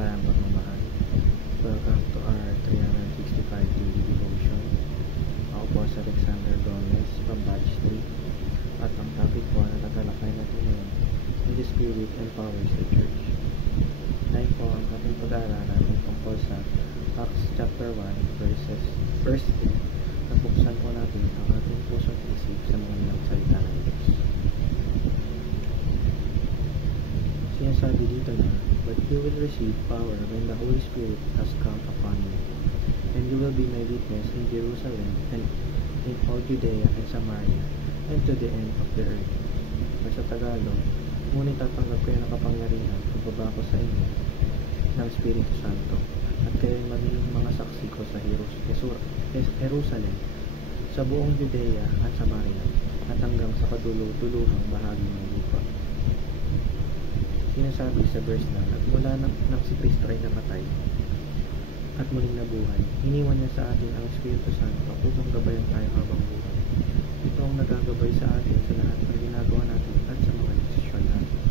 Mapagpalayang pagmamahal. Welcome to our 365 daily devotion. Ako po si Alexander Gomez from Batch 3. At ang topic po na tatalakay natin ngayon, The Spirit Empowers the Church. Dahil po ang ating pag-aaralan tungkol sa Acts chapter 1 verse 3. Nabuksan po natin ang ating puso at isip sa mga nilang salita ng Diyos. Sinasabi dito na, "But you will receive power when the Holy Spirit has come upon you, and you will be my witness in Jerusalem and in all Judea and Samaria and to the end of the earth." Or sa Tagalog, ngunit tatanggap kayo ng kapangyarihan pagbaba ko sa inyo ng Espiritu Santo, at kayo'y magiging mga saksi ko sa Jerusalem, sa buong Judea at Samaria, at hanggang sa kadululuhang bahagi ng lupa. Sinasabi sa verse 9, at mula nang si Kristo ay namatay at muling nabuhay, iniwan niya sa atin ang Espiritu Santo upang gabayan tayo habang buhay. Ito ang nagagabay sa atin sa lahat ng ginagawa natin at sa mga desisyon natin.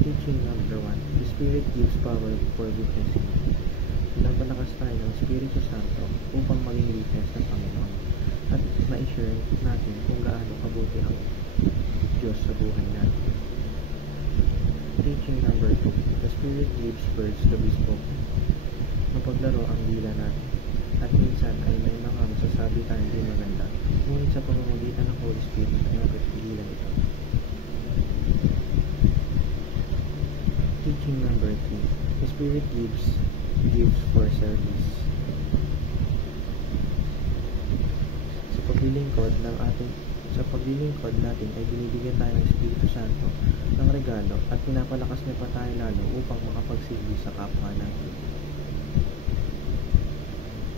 Teaching number 1, the Spirit gives power for witnessing. Pinapalakas tayo ng Espiritu Santo upang maging witness ng Panginoon at ma-share natin kung gaano kabuti ang Diyos sa buhay natin. Teaching number 2, the Spirit gives words to be spoken. Mapaglaro ang dila natin, at minsan ay may mga masasabi tayo hindi maganda, ngunit sa pamamagitan ng Holy Spirit ay napipigilan ito. Teaching number 3, the Spirit gives for service. Sa paglilingkod natin ay binibigyan tayo ng Espiritu Santo ng regalo at pinapalakas niya pa tayo lalo upang makapagsilbi sa kapwa natin.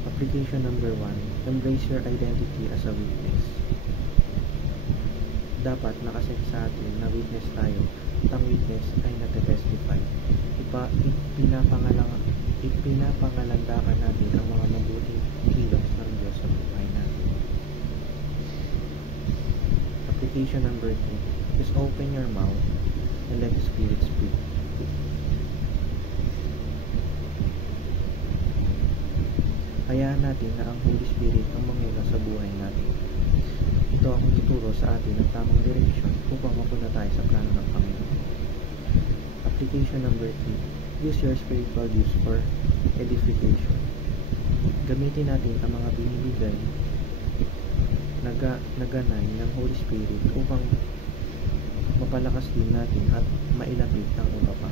Application number 1, embrace your identity as a witness. Dapat nakaset sa atin na witness tayo at ang witness ay natetestify. Ipinapangalandakan natin ang mga mabuting kilos ng Diyos sa buhay natin. Application number 3, just open your mouth and let the Spirit speak. Hayaan natin na ang Holy Spirit ang manguna sa buhay natin. Ito ang tuturo sa atin ng tamang direksyon upang mapuna tayo sa plano ng Panginoon. Application number 3, use your spiritual gifts for edification. Gamitin natin ang mga binibigay na ganay ng Holy Spirit upang mapalakas din natin at mailapit ang iba pa.